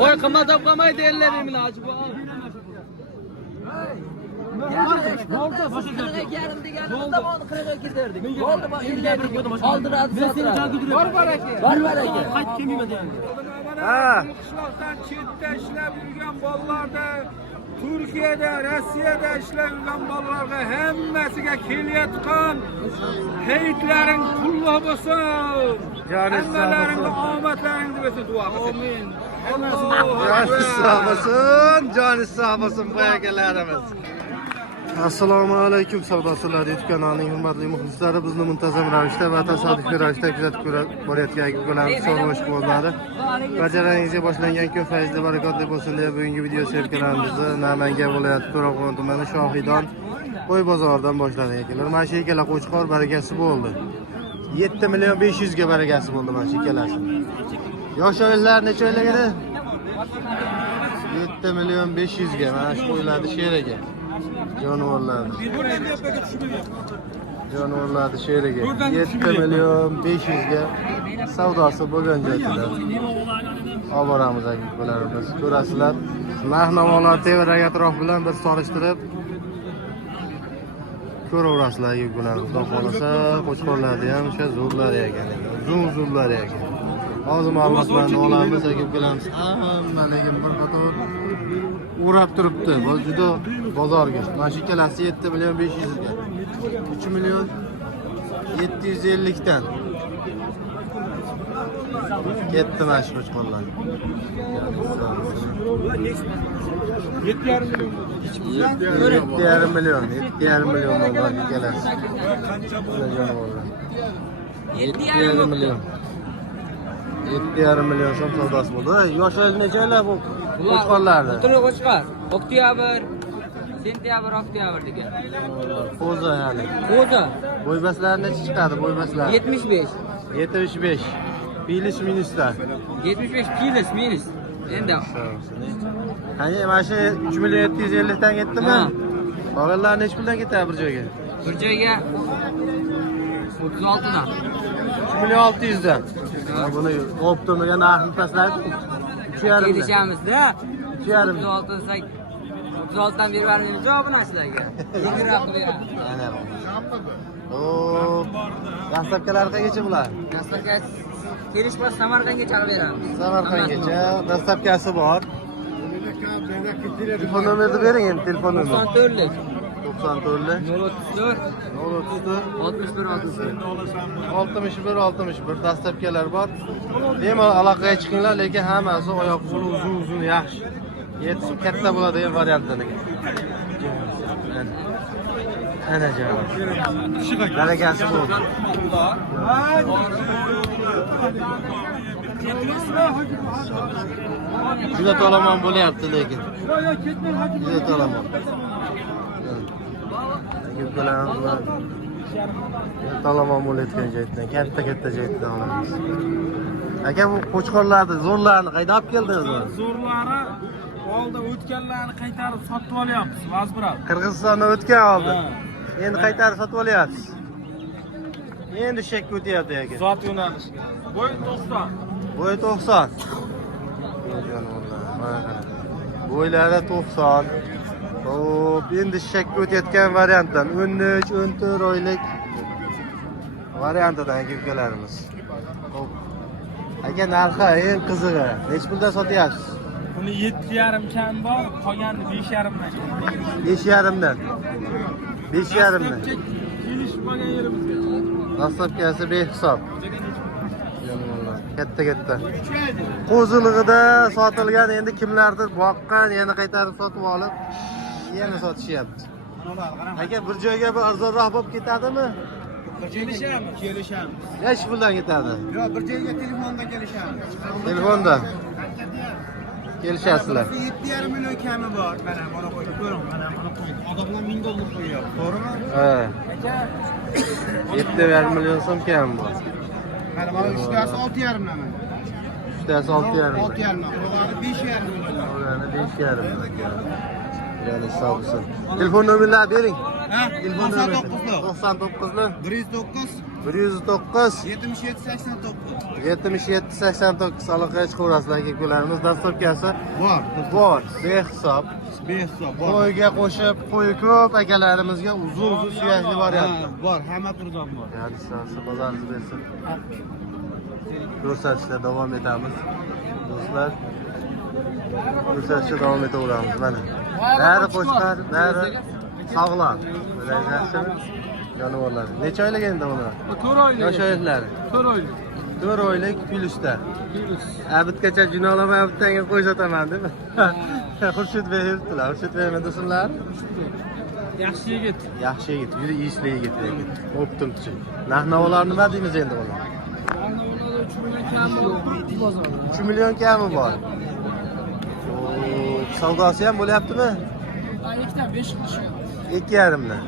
Qo'y qimmatab qolmaydi 50 ming acı bu. Qishloqdan chetda ishlab yurgan bolalarda, Turkiyada, Rossiyada ishlab yurgan bolalarga hammasiga kelayotgan hayitlaring qulluq bo'lsin. Hammalaringga omadlaringiz bo'lsin duo qilamiz. Amin. Joni sog' bo'lsin, joni sog' bo'lsin boyagilarimiz. Assalomu alaykum savdochilar YouTube kanalining hurmatli muxlislari, bizni muntazam ravishda va tasodifiy ravishda kuzatib borayotgan ko'lamli chorvash bozori bajarangizga boshlangan kun fayzli barakotli bo'lsin deb bugungi video serkalarimizni Namangan viloyati To'raqo'rg'on tumani Shohidon qo'y bozoridan boshladik ekanlar. Mana shu ikkala qo'chqor barakasi bo'ldi. 7 million 500 ga barakasi bo'ldi mana shu ikkalasi. Yosh oylar necha oylar edi? 7 million 500 ga mana shu qo'ylarni sheraga. Jonivorlarni sheriga 7 million 500 ga savdosi bo'lgan joyda olib boramiz akalarimiz. Ko'rasizlar, narx-navolar tevrak atrof bilan bir solishtirib ko'raverasizlar yuklarimiz. Xudo xolasa qo'chqorlarni ham o'sha zo'rlari ekan. Zo'rlari ekan. Hozir ma'lumotlarni olamiz akalarimiz. Hamma lekin bir qator o'rab turibdi. Bu juda bozorga. Mana shu ikkalasi 7 million 500 ga. 3 million 750 dan. Ketdi mana shu qo'chqorlar. 7,5 million. 7,5 million dollar ikkalasi. 7,5 million. 7,5 million so'm savdosi bo'ldi. Yoshlar necha yillar bu qo'chqorlarni? O'tiriq qo'chqor. Oktyabr, sentyabr, oktyabr degan. Qo'za ya'ni. Qo'za. Bo'ybaslar necha chiqadi bo'ybaslar? 75. 75. Pilis minuslar. 75 pilis minus. Endi. Qani mana shu 3 million 750 dan ketdimi? Qolganlar necha puldan ketadi bir joyga? Bir joyga 36 dan. 3 million 600 dan. Buni o'ptirmagan narxni tashlab 3,5 kelishamiz-da. 3,5. 36 dan berib yuboramiz javobini sizlarga. Yengilroq qilib beramiz. Dastlabkilar qayergacha bular? Dastlabki kelishmas Samarqandgacha qilib beramiz. Samarqandgacha dastlabkasi bor. Telefon nomerni bering endi, telefon nomeri. 94lik 94lik 034 61 61 dastlabkilar bor. Bemalol aloqaga chiqinglar, lekin hammasi oyoq qo'li uzun yaxshi. Yetib katta bo'ladigan variantlar. Ana javob. Barakasi bo'ldi. Juda to'lamon bo'lyapti lekin. Juda to'lamon. Yuklarimiz to'lamon bo'layotgan joydan, katta joydan olamiz. Aka, bu qo'chqorlarni, zo'rlarni qayda olib keldingiz? Zo'rlari oldi, o'tganlarni qaytarib sotib olyapmiz, vazbirab. Qirg'izistondan o'tgan oldi. Endi qaytarib sotib olyapsiz. Endi shekka o'tyapti aka. Zot yo'nalishiga. Bo'y 90. Bo'yi 90. Bo'ylari 90. Hop, endi shekka o'tayotgan variantdan 13-14 oylik variantidan ukalarimiz. Hop. Aka, narxi eng qizig'i nech puldan sotyapsiz? Buni 7,5 kam bor, qolganini 5,5 dan. 5,5 dan. 5,5 dan. Kelishib qolgan yerimizga. Dastlabkasi behisob. Katta. Qo'zilig'ida sotilgan, endi kimlardir boqqan, yana qaytarib sotib olib, yana sotishyapti. Aka, bir joyga bir arzonroq bo'lib ketadimi? Kelishamiz. Necha puldan ketadi? Yo'q, bir joyga telefonda kelishamiz. Telefonda kelishasizlar. 7,5 million kami bor. Mana qo'yib ko'ring. Mana qo'ying. Odamlar 1000 dollar qo'yyapti. To'g'rimi? Ha. 7,5 million so'm kam bor. Mana mana uchtasi 6,5 dan. Uchtasi 6,5. 6,5 dan. Ularni 5,5 million. Ularni 5,5 million. Yani hisobisi. Telefon nomerlarini bering. Ha? Telefon nomeri 99 109 109 109 77-89. 77-89 aloqaga chiqaverasizlar aka-ukalarimiz. Dastlabkasi bor, behisob. Behisob Qo'yga qo'shib, qo'yi ko'p akalarimizga uzun suyakli variant. bor, hamma turdan bor. Ya'ni siz bozoringiz bersin. Ko'rsatishda davom etamiz. Do'stlar, ko'rsatishda davom etaveramiz mana. Bari qo'shqar, bari sog'lom. Yaxshimi? Jonivorlar. Necha oylik endi ular? 4 oylik. Yosh oyoqlari. 4 oylik. 4 oylik plyusda. Abitgacha jinolamay abitanga qo'shataman deb. Xurshid Bey yuribdilar. Xurshid Bey nima desinlar? Yaxshi yigit. Yaxshi yigit, yuri ishli yigit lekin. Optimchi. Narx-navolar nima deymiz endi uni? 3 million kami bor. Savdosi ham bo'lyaptimi? Ikkita 5 kishi. 2,5 dan.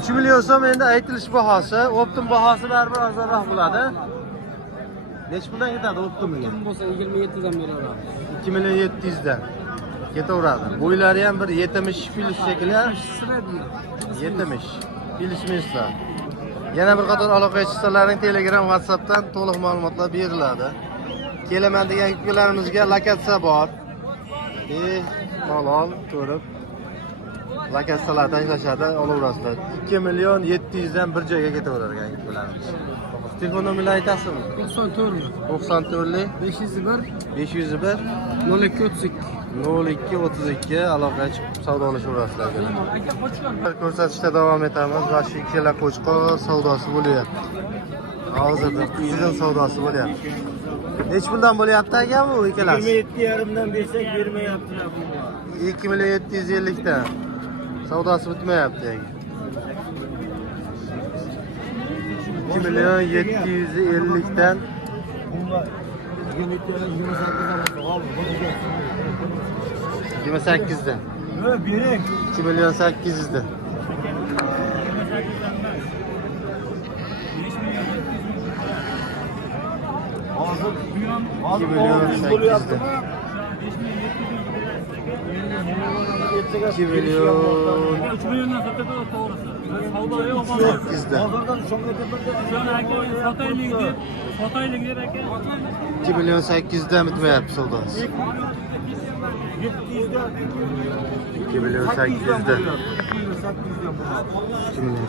3 million so'm endi aytilish bahosi, optim bahosi baribir arzonroq bo'ladi. Nech puldan ketadi optimga? Bo'lsa 27 dan beraman. 2 million 700 dan ketaveradi. Bo'ylari ham bir 70 plus shekilli. 70 plus meslar. Yana bir qator aloqaga chiqsalaring Telegram, WhatsAppdan to'liq ma'lumotlar beriladi. Kelaman degan yuklarimiizga lokatsiya bor. Malol ko'rib lokatsiyalar tashlashadi, olaverasizlar. 2 million 700 dan bir joyga ketaverar ekan yuklarimiz. Telefon nomerini aytasizmi? 94lik 501 501 0232. 0232 aloqaga chiqib savdolashaverasizlar. Ko'rsatishda davom etamiz. Va shu ikkala qo'chqor savdosi bo'lyapti. Hozirda sizin savdosi bo'lyapti. Nech puldan bo'lyapti aka bu ikkalasi? 27,5 dan bersak bermayaptilar bu. 2 million 750 dan. Savdosi bitmayapti aka. 2 million 750 dan 28 dan. Bering. 2 million 800 dan. 2 million 800 dan. 2 million 3 milliondan sotadi to'g'risi. Savdo yo'q. 800 dan. Sotaylik der aka. 2 million 800 dan bitmayapti savdosi. 2 million 800 dan.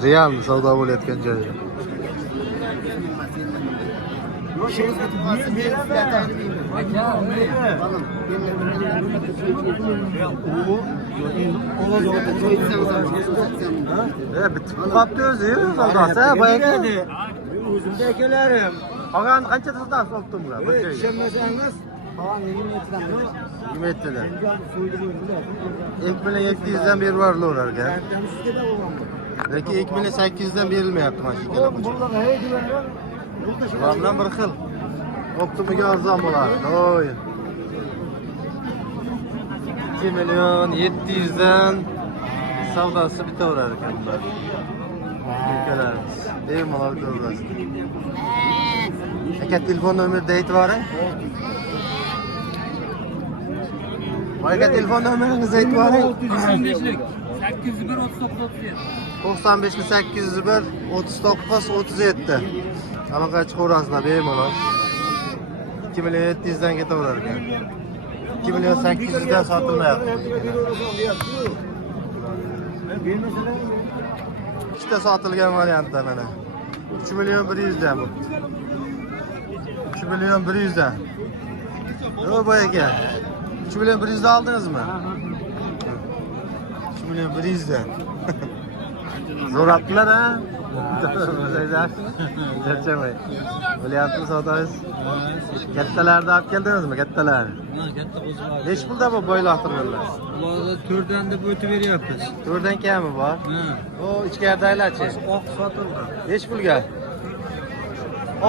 Realmi savdo bo'layotgan joyda. Bitib qolibdi o'zi savdosi. Boyaga O'zimda akalarim. qolgan qancha savdosi optimlar bir joyga? Tushunmasangiz, qolgan 27 dan. 2 million 700 dan berib yuboraverar ekan. Lekin 2 million 800 dan berilmayapti mana shu ikkala qo'chqor. Ular bilan bir xil. Optimiga arzon bo'ladi. Doim. 2 million 700 dan savdosi bitaverar ekan bular. Ülkelerimiz. Bemalol ko'rasiz. Aka telefon nomerini aytib yuboring. Aka telefon nomeringizni aytib yuboring. 95lik 801 39 95 801 39 37. Aloqaga chiqaverasizlar bemalol. 2 million 700 dan ketaverar ekan. 2 million 800 dan sotilmayapti. Ikkita sotilgan variantda mana. 3 million 100 dan bu. 3 million 100 dan. Yo boyaga. 3 million 100 dan oldingizmi? 3 million 100 dan. Zo'rabdilar ha? Charchamay. Bo'lyapti savdoyingiz? Kattalarni olib keldingizmi? Kattalar. Katta qo'zg'oldi. Nech pulda bu boyloqtirganlar? Ularda 4 dan deb o'tib beryapmiz. 4 dan kami bor? O ichkaridagilarchi? Oq sotildi. Nech pulga?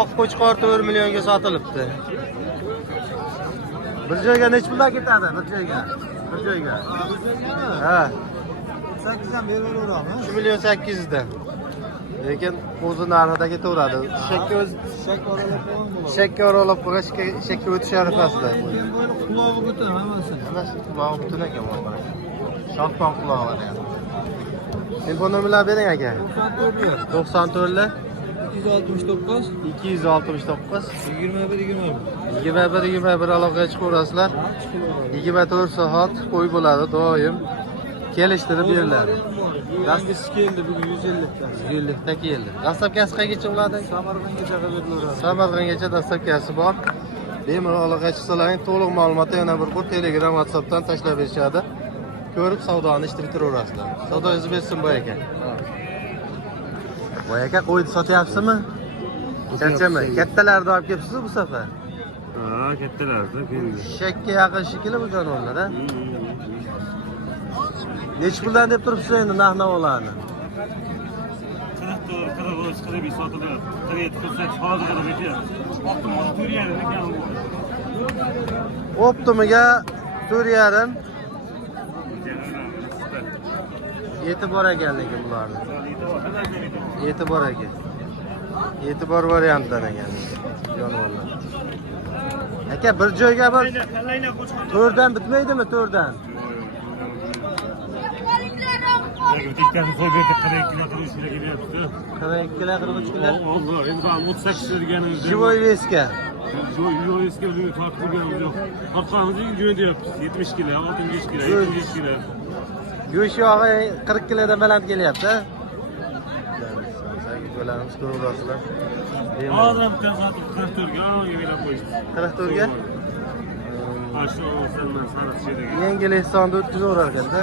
Oq qo'chqor 4 millionga sotilibdi. Bir joyga nech puldan ketadi? Bir joyga. Bir joyga. Ha. 8 dan beraveramiz. 3 million 800 dan. Lekin o'zi narxida ketaveradi. Shakka o'z shakka oralab qo'yish, shakka o'tish arafasida. Qulog'i butun hammasi. Hammasi qulog'i butun ekan mana. Shalpon qulog'i ekan. Telefon nomerlarini bering aka. 94 94 269 269 21 21 aloqaga chiqaverasizlar. 24 soat qo'y bo'ladi doim. Kelishtirib beriladi. Rangisi keldi bugun 150 ta. 150 ta keldi. Dastlabkasi qayergacha bo'ladi? Samarqandgacha beriladi. Samarqandgacha dastlabkasi bor. Bemalol aloqaga chiqsalaring to'liq ma'lumotni yana bir bor Telegram, WhatsAppdan tashlab berishadi. Ko'rib savdoni ishtirib turaverasizlar. Savdoingizni bersin boy aka. Boy aka qo'yni sotyapsizmi? Charchamay. Kattalarni olib kelibsiz bu safar? Ha, kattalarda keldi. Shakka yaqin shekilli bu jonivorlar, ha? Necha puldan deb turibsiz endi narx-navolarni? 44, 43, 45 sotiladi. 47, 48 hozirgacha betyapti. Optimum 4,5 ekan bu. Optimiga 4,5 yetib bor ekan lekin bularni. Yetib bor ekan. Yetib bor variantdan ekan jonivorlar. Aka bir joyga bir to'rdan bitmaydimi to'rdan? Teknikani qo'yib 42 kilo 43 kilo kelyapti. 42 kilo 43 kilo. Allah, endi ben 38 deganimiz. Jivoy veska. Jivoy veska bilan tortib yo'q. Orqamizga joy deyapti. 70 kilo, 65 kilo, 75 kilo. Go'sht yog'i 40 kilodan baland kelyapti. Ko'larimiz ko'rasizlar. Hozir ham sotib 44 ga yig'ilib qo'yishdi. 44 ga? Aşağı olsan ben sana şeyde Yengil ehsonda o'tkazaverar ekanda.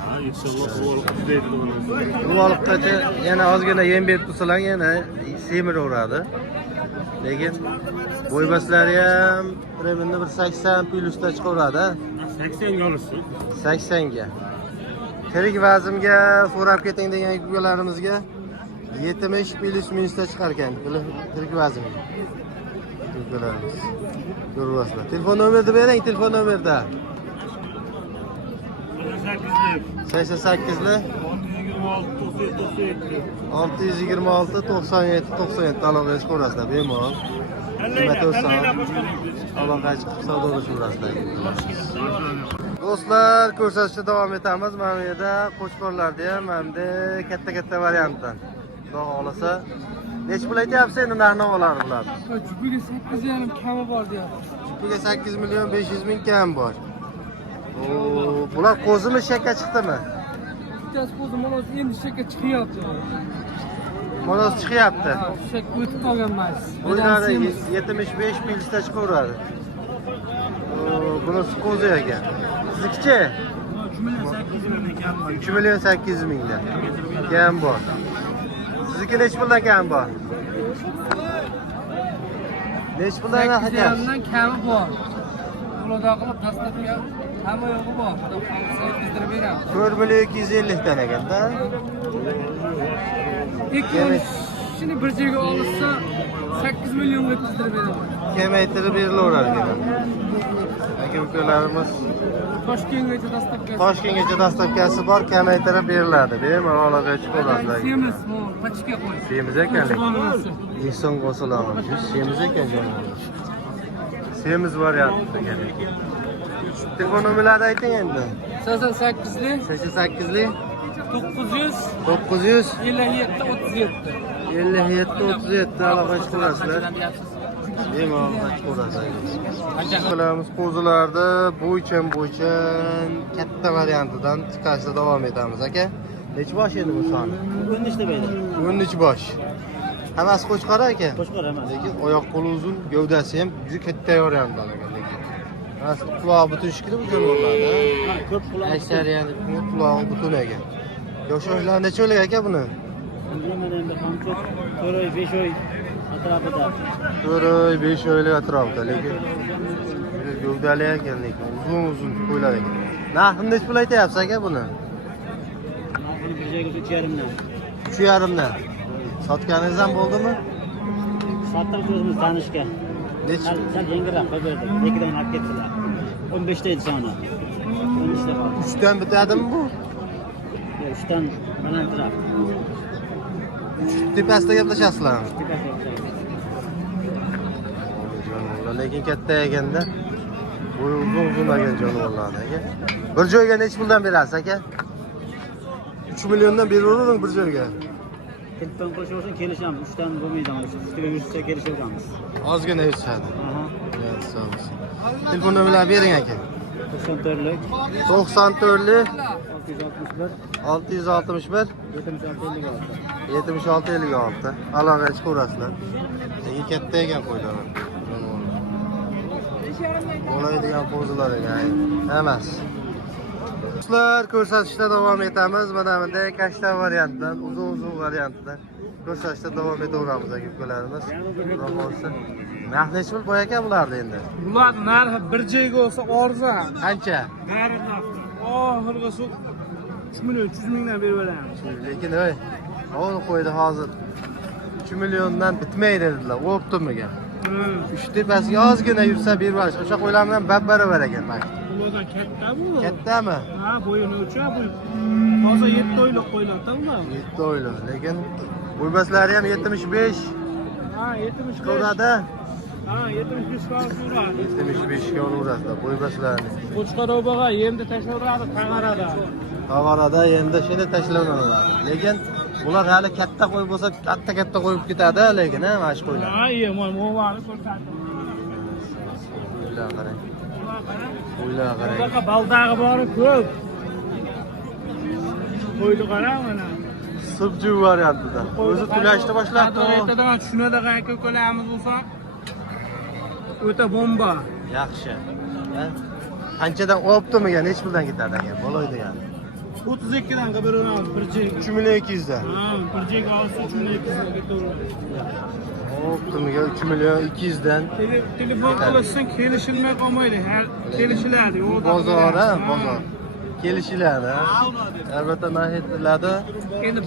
Ha, inşallah bu olup deydi bunu. Bu oliqgacha yana ozgina yem berib tursalar yana semiraveradi. Lekin bo'ybaslari ham примерно bir 80 plyusda chiqaveradi. 80 ga olursun. 80 ga. Tirik vazimga so'rab keting degan ukalarimizga 70 plus minusda chiqar ekan. Tirik vazimga. Ukalarimiz. Ko'ryapsizlar. Telefon nomerni bering, telefon nomerda. 88 li 626 97 97 aloqaga chiqaverasizlar bemalol. 24 soat aloqaga chiqib savdolashaverasizlar. Do'stlar, ko'rsatishda davom etamiz. Mana bu yerda qo'chqorlarda ham hamda katta variantdan. Xudo xolasa necha pul aytyapsiz endi narx-navolar bular? Jupiga 8,5 kami bor deyapti. Jupiga 8 million 500 ming kam bor. Bular qo'zimi shakka chiqdimi? Bittasi qo'zi moloz endi shakka chiqyapti. Moloz chiqyapti. Shak o'tib qolgan emas. Bunlari 75 plyusda chiqaveradi. Bunisi qo'zi ekan. Siznikichi? 3 million 800 mingda. Kam bor. Sizniki necha puldan kam bor? Necha puldan hakas? Kami bor. Ularda qilib dastlabga hamma yo'g'i bor. Xudo xolasa yetkazdirib beramiz. 4 million 250 dan ekanda. Shuni bir joyga olsa 8 millionga yetkazdirib beramiz. Kamaytirib berilaverar ekan. Aka-ukalarimiz Toshkentgacha dastlabkasi bor, kamaytirib beriladi. Bemalol aloqaga chiqaverasizlar. Semiz bor, pachka qo'y. Semiz ekan. Ehson qo'shilaman. Semiz ekan jonivorlar. Semiz varianti ekan. Telefon nomerlarini ayting endi. 88 li 88 li 900 900 57 37. 57 37 aloqaga chiqaverasizlar. Bemalol chiqaverasizlar. Qilamiz qo'zilarda bo'ychan katta variantidan chiqarishda davom etamiz aka. Necha bosh endi bu soni? 13 ta bayda. 13 bosh. Hammasi qo'chqor aka? Qo'chqor emas. Lekin oyoq qo'li uzun, gavdasi ham juda katta variantdan ekan lekin. Asli qulog'i butun shikli bu jonivorlarda. Ha, ko'p quloq. Aksariyati qulog'i butun ekan. Yoshlar necha oylik aka buni? Mana endi ham ko'p 4 oy, 5 oy atrofida. 4 oy, 5 oylik atrofida lekin gavdali ekan lekin uzun qo'ylar ekan. Narxini necha pul aytyapsiz aka buni? Narxini bir joyga 3,5 dan. 3,5 dan. Sotganingiz ham bo'ldimi? Sotdim o'zimiz tanishga. Necha? Sal yengilroq qo'yib berdim. 2 dan olib ketdilar. 15 ta edi soni. 13 ta qoldi. 3 dan bitadimi bu? 3 dan balandroq. Tepasida gaplashasizlarmi? Lekin katta ekanda. Bo'yi uzun ekan jonivorlar aka. Bir joyga necha puldan berasiz aka? 3 milliondan beravering bir joyga. Telefon koşuyorsun kelişamiz. 3 tane bo'lmaydi ama 3 taga yursa kelishamiz. Ozgina yutishadi. Aha. Evet, sağ olasın. Telefon nömrələri verin aka. 94'lük 94'lü 661 661 76 56. Aloqa chiqib urasizlar. Nega katta ekan qo'ylar. Bo'ladigan pozalar ekan. Emas. Do'stlar, ko'rsatishda davom etamiz. Mana bunday kashta variantdan, uzun variantdan ko'rsatishda davom etaveramiz aka ukalarimiz. Xudo xolsa. Narxi pul qo'y aka bularni endi. Bular narxi bir joyga olsa arzon. Qancha? Narxi oxirgisi 3 million 300 mingdan berib beramiz. Lekin ey, onu qo'ydi hozir 3 milliondan bitmaydi dedilar. O'ptimiga. 3 tepasiga ozgina yursa bervarish. O'sha qo'ylar bilan bab-baravar ekan bak. Bulardan katta bu. Kattami? Ha, bo'yini o'lcha bu. Hozir 7 oylik qo'yiladi ular. 7 oylik, lekin bo'ybaslari ham 75 Ha, 75. ko'radi. Ha, 75 foiz uradi. 75 ga uraveradi bo'ybaslarni. Qo'chqor o'baga endi tashlaveradi, tag'arada. Tog'orada endi shuni tashlanaveradi. Lekin bular hali katta qo'y bo'lsa, katta qo'yib ketadi, lekin ha, mana shu qo'ylar. Ha, yomon, mo'vani ko'rsatdim. Qo'ylar qarang. Qo'ylar qarang. Bunaqa baldag'i bori ko'p. Qo'yni qarang mana. Subju variantida. O'zi tulashni boshlabdi. Aytadigan tushunadigan aka-ukalarimiz bo'lsa, o'ta bomba. Yaxshi. Ha? Qanchadan o'ptimiga nech puldan ketadi ekan? Bo'laydi yani. 32 dan qilib beramiz bir joyga. 3 million 200 dan. Ha, bir joyga olsa 3 million 200 dan ketaveradi. O'ptimiga 3 million 200 dan. Telefon qilishsan kelishilmay qolmaydi. Kelishiladi. Bozor, ha, bozor. Kelishiladi. Albatta narxladi. Endi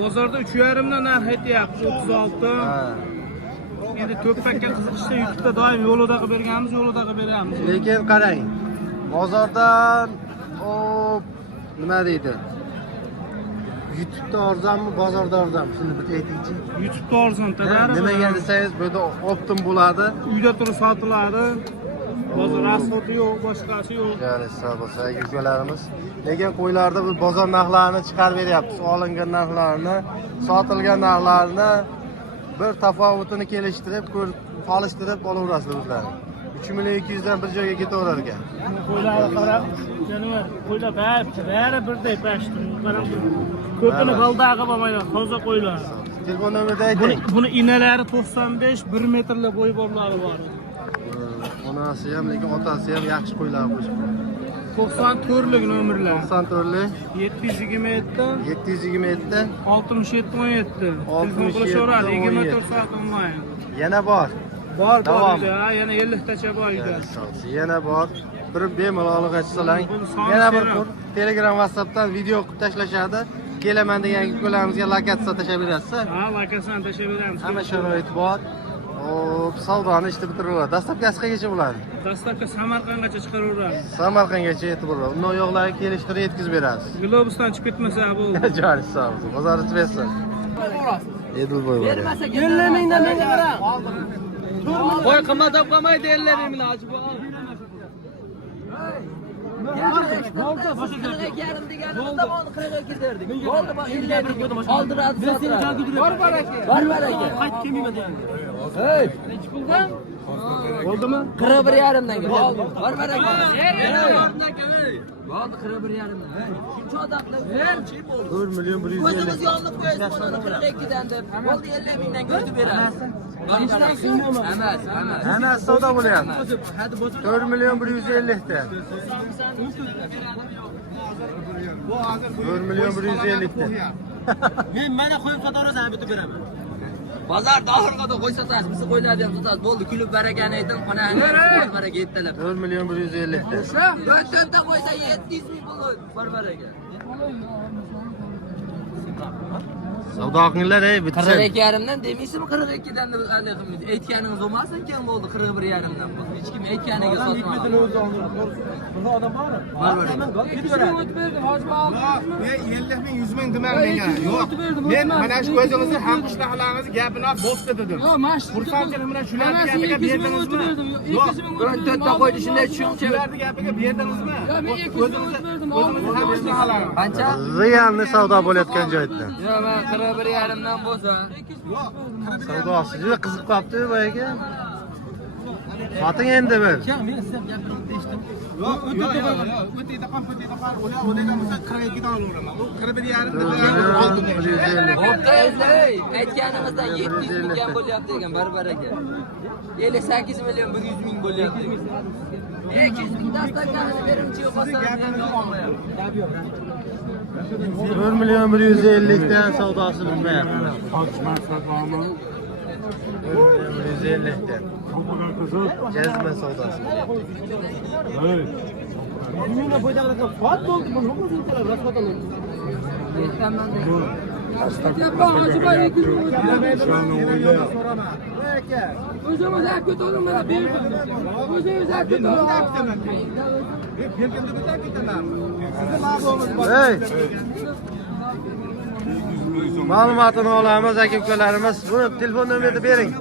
bozorda 3,5 dan narx aytyapti, 36. Ha. Endi ko'pakka qiziqishda YouTube'da doim yo'lida qilib berganmiz, yo'lida qilib beramiz. Lekin qarang. Bozordan nima deydi? YouTube'da arzonmi, bozorda arzonmi? Shuni bir aytingchi. YouTube'da arzon-da. Nimaga desangiz, bu yerda optim bo'ladi. Uyda turib sotiladi. Bozor rasxoti yo'q, boshqasi yo'q. Ya'ni hisobasa yukalarimiz. Lekin qo'ylarda biz bozor narxlarini chiqarib beryapmiz. Olingan narxlarni, sotilgan narxlarni bir tafovutini kelishtirib, solishtirib olaverasizlar o'zlari. 3 million 200 dan bir joyga ketaverar ekan. Qo'ylarga qarab, jonivar, qo'ylar bari birday pashtir. Qarang. Ko'pini baldag'i bo'lmaydi, toza qo'ylar. Telefon nomerni ayting. Buni inalari 95, 1 metrli bo'y borlari bor. Onasi ham, lekin otasi ham yaxshi qo'ylar qo'shib. 94lik nomerlar. 94lik 727 727 67 17. Telefon 67 qilishaveradi, 24 17. soat onlayn. yana bor. Bor, Davom. yana 50 tacha bor uyda. Yana bor. Bir bemalol olg'achisalang. Yana bir tur Telegram, WhatsAppdan video qilib tashlashadi. Kelaman degan ukalamizga lokatsiya tashlab berasiz. Ha, lokatsiyani tashlab beramiz. Hamma sharoit bor. Hop, savdoni ishni bitiraveradi. Dastlabkasi qayergacha bo'ladi? Dastlabki Samarqandgacha chiqaraveramiz. Samarqandgacha yetib boradi. Undan yo'qlarga kelishtirib yetkazib berasiz. Globusdan chiqib ketmasa bo'ldi. Joni sog' bo'lsin. Bozorni bersin. Edilboy bor. 50 mingdan menga berам. Qo'y qimmat olib qolmaydi 50 ming bilan ochib qo'y. Bo'ldi, boshqa yarim deganimizda boni 40 ga ketardik. Bo'ldi, men 50 ming oldiradi. Men seni joyga bor baraka. Bor baraka. Qaytib kelmayman degandim. Hey, nechi puldan? Bo'ldimi? 41,5 dan bo'ldi. Bor baraka. Bo'ldi 41,5 dan. Shuncha odamlar chi bo'ldi. 4 million 150. O'zimiz yonib qo'yamiz buni 42 dan deb. Bo'ldi 50 mingdan ko'tib beramiz. Emas. Ana savdo bo'lyapti. 4 million 150 ta. 4 million 150 ta. Men mana qo'yib sotaverasam, bitib beraman. Bozorda oxirgada qo'y sotasiz, biz qo'ylarni ham sotamiz. Bo'ldi, kulib barakani ayting, xonani baraka yettalab. 4 million 150 ta. To'rtta qo'ysa 700 ming pul bor baraka. Savdo qilinglar, bitsin. 42,5 dan demaysizmi? 42 dan aytganingiz bo'lmasin, keyin bo'ldi 41,5 dan bo'ldi. Hech kim aytganiga sotmadi. Burada adam var mı? Var. Men 50 ming 100 ming demam menga. Yo'q. Men mana shu o'zingizni ham qishloqlaringizni gapini olib bo'pti dedim. Xursandchilik bilan shularni gapiga berdingizmi? Yo'q. Biron to'rtta qo'ydi shunday tushuncha. Shularni gapiga berdingizmi? O'zingizni O'zimizni ham maslahalarimiz. Qancha? Realni savdo bo'layotgan joyda. Yo'q, men 41,5 dan bo'lsa. Savdosi juda qiziq qolibdi bu aka. Soting endi bir. Men sizga gapirib eshitdim. Yo'q, o'tayda qolib, o'tayda bo'lsa 42 dan olaveraman. U 41,5 Bo'pti, aytganimizdan 700 ming bo'lyapti ekan barbar aka. 58 million 100 ming bo'lyapti. 200 ming dastakanini berimchi yo'qolsa, men 1 million 150 dan savdosi bilmayapti. 150 dan. Jazma savdosi. o'zimiz olib ketaveramiz, mana berdim. O'zingiz olib ketaveramiz. Hey! Ma'lumotini olamiz aka-ukalarimiz. Buni telefon nomerini bering.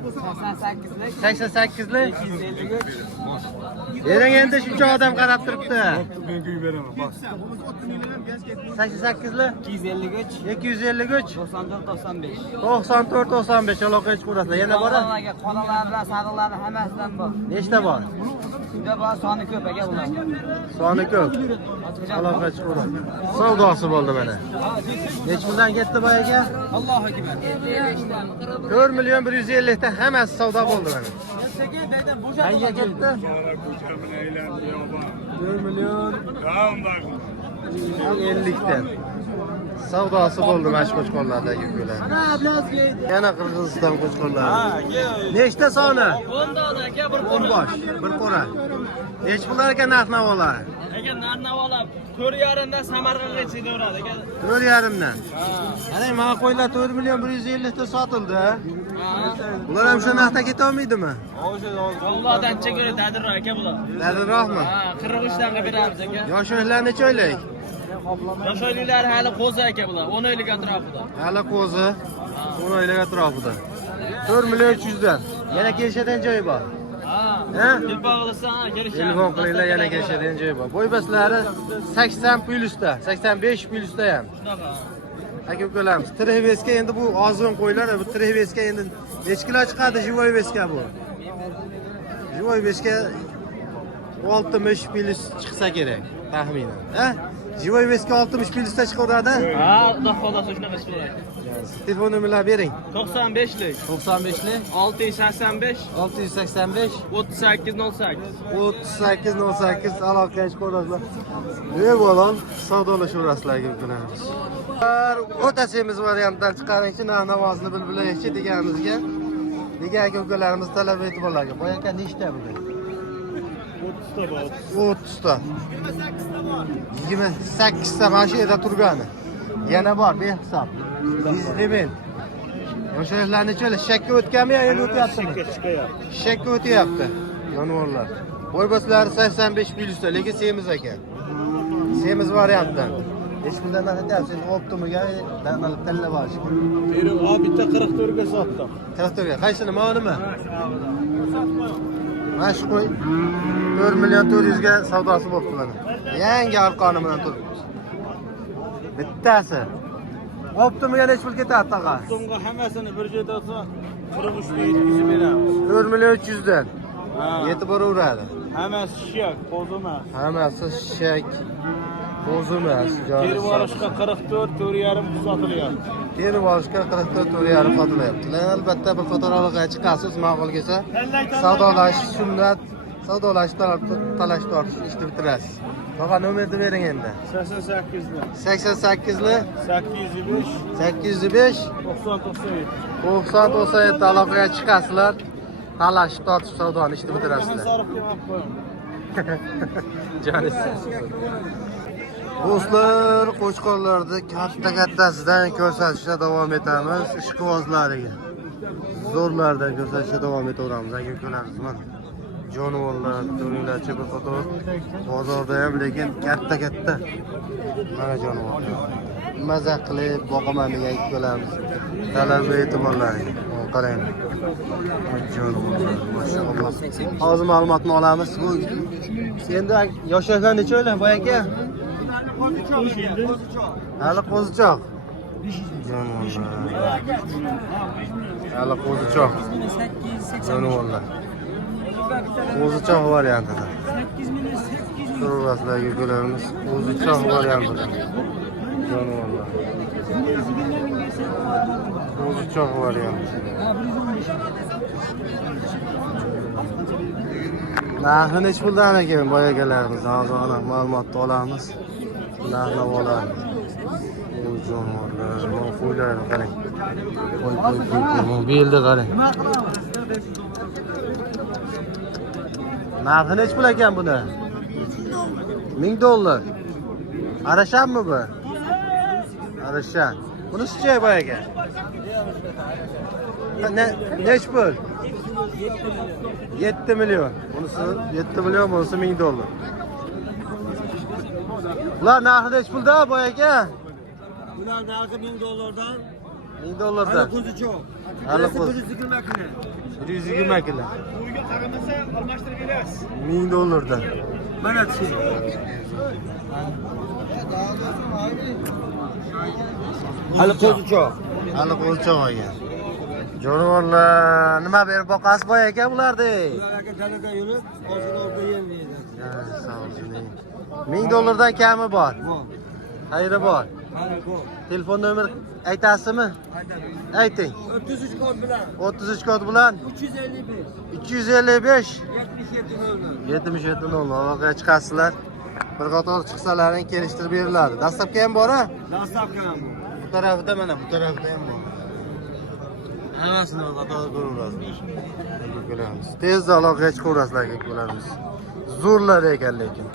88 lik 253. Bering endi shuncha odam qarab turibdi. Men uy beraman, bas. 88 lik 253 253 94 95. 94 95 aloqaga chiqaverasizlar. Yana bor? Qoralardan, sariqlardan hammasidan bor. Nechta bor? Shunda bor soni ko'p aka bular. Soni ko'p. Aloqaga chiqaveradi. Savdosi bo'ldi mana. Nech puldan ketdi bu aka? Allohu akbar. 4 million 150 ta hammasi savdo bo'ldi mana. Qayga ketdi? 4 million 50 dan. Savdosi bo'ldi mana shu qo'chqorlardagi ukalar. Yana Qirg'iziston qo'chqorlari. Nechta soni? 10 dona aka, bir 10 bosh, bir qora. Nech pullar ekan narx-navolar? aka narx-navolab 4,5 dan Samarqandgacha beradi aka. 4,5 dan. Ana mana qo'ylar 4 million 150 ta sotildi. Bular ham shu narxda keta olmaydimi? Allohdan ko'ra dadilroq aka bular. Dadilroqmi? 43 danga beramiz aka. Yosh o'yinlar necha oylik? Yosh oyliklar hali qo'zi aka bular, 10 oylik atrofida. Hali qo'zi 10 oylik atrofida. 4 million 300 dan. Yana kelishadigan joyi bor. Ha? Telefon qilsa, kelishamiz. Telefon qilinglar, yana kelishadigan joyi bor. Bo'y baslari 80 plyusda, 85 plyusda ham. Shunaqa. Aka-ukalarimiz, Trevesga endi bu ozg'in qo'ylar, bu Trevesga endi necha kilo chiqadi Живой Veska bu? Живой Veska 60 plyus chiqsa kerak, taxminan. Ha? Живой Veska 60 plyusda chiqaveradi. Ha, xudo xolasa shunaqa chiqadi. Telefon nomerlarini bering. 95 lik 95 lik 685 685 3808. 3808 aloqaga chiqaverasizlar. Bemalol savdolashaverasizlar aka-ukalarimiz. O'ta semiz variantdan chiqaringchi, narx-navosini bilib bilaylikchi deganimizga. Nega aka-ukalarimiz talab e'tiborlarga. Bu aka nechta bu? 30 ta bor. 30 ta. 28 ta mana shu yerda turgani. Yana bor behisob. Dizlement. Yoshlar necha shakka o'tganmi yo endi o'tyaptimi? Shakka o'tyapti. Jonivorlar. Bo'y boslari 85 plyusda, lekin semiz ekan. Semiz variantdan. Hech bundan aytyapsiz, optimiga tanlab olish. Bering, bitta 44 ga sotdim. 44 ga. Qaysini, ma'lumi? Mana shu qo'y 4 million 400 ga savdosi bo'libdi mana. Yangi arqoni bilan turibdi. Bittasi. Optimiga necha pul ketadi tag'a? Optimga hammasini bir joyda olsa 43 ga yetkazib beramiz. 4 million 300 dan. Yetib boraveradi. Hammasi shak, qo'zi emas. Hammasi shak. Qo'zi emas. Terib olishga 44 4,5 sotilyapti. Terib olishga 44 4,5 sotilyapti. Albatta bir fotolarga chiqasiz, ma'qul kelsa, savdolash sunnat, savdolash talash tortish ishni bitirasiz. Tog'a nomerni bering endi. 88 lik 88 lik 805 805 90 97. 90 97 aloqaga chiqasizlar. Talash tortish savdoni ishni bitirasizlar. Sarf qilib qo'yaman. Jonisiz. Do'stlar, qo'chqorlarni katta-kattasidan ko'rsatishda davom etamiz. Ishqibozlariga. Zo'rlardan ko'rsatishda davom etaveramiz. Aka-ukalarimiz mana jonivorlar, to'ringlarcha bir qator bozorda ham lekin katta-katta. Mana jonivorlar. Maza qilib boqaman degan aka-ukalarimiz. Talab e'tiborlariga. Qarang. Jonivorlar, maşallah. Hozir ma'lumotni olamiz. Bu endi yoshlar necha oylar boy aka? Hali qo'zichoq. Hali qo'zichoq. Jonivorlar. Qo'zichoq variantida. Turvaslarga ko'ramiz. Qo'zichoq variantida. Jonivorlar. Qo'zichoq variantida. Narxi necha puldan ekan boyagalarimiz? Hozir aniq ma'lumotni olamiz. Narxlab olamiz. Bu jonivorlar, bu qo'ylar qarang. Qo'y. Bu yilda qarang. Narxi necha pul ekan buni? $1000. Arashanmi bu? Arashan. Bunisi-chi boyaga? Necha pul? 7 milyon. Bunisi 7 milyon, bunisi $1000. Bular narxi necha pulda boyaga? Bular narxi $1000'dan. $1000'dan. Hali qo'zichoq. Hali qo'z. 120 kilo. 120 kilo. Pulga qaramasa almashtirib berasiz. $1000'dan. Mana chi. Hali qo'zichoq. Hali qo'zichoq ekan. Jonivorlar nima berib boqasiz boyaga bularni? Ularga dalada yurib, oziq-ovqat yem deydi. $1000'dan kami bor. Bor. Xayri bor. Mana bu. Telefon nomer aytasizmi? Ayting. 33 kod bilan 33 kod bilan 355 255 77 77 aloqaga chiqasizlar. Bir qator chiqsalaring kelishtirib beriladi. Dastlabki ham bor-a? Dastlabki ham bu. Bu tarafida mana, bu tarafida ham bor. Hammasini qator ko'ramiz. Tezda aloqaga chiqaverasizlar ko'ramiz. Zo'rlar ekan lekin.